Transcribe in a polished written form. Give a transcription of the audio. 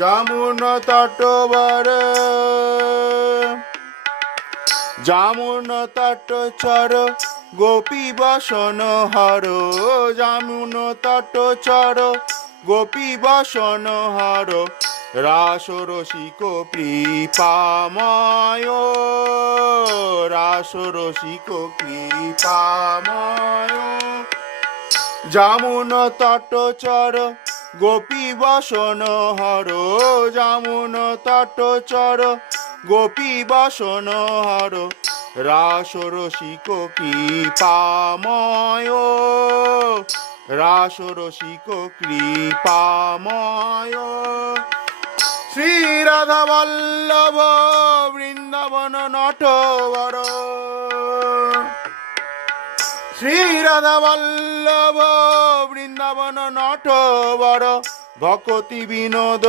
যমুন তটবর যমুন তটচর গোপী বসন হর যমুন তটচর গোপী বসন হর রাস রসিক কৃপাময় রাস রসিক কৃপাময় যমুন তটচর গোপী বসন হর যমুন তটচর গোপী বসন হর রাস রসিক কৃপাময় রাস রসিক কৃপাময় শ্রী রাধা বল্লভ বৃন্দাবন নটবর শ্রী রাধা বল্লভ বৃন্দাবন নটবর ভকতি বিনোদ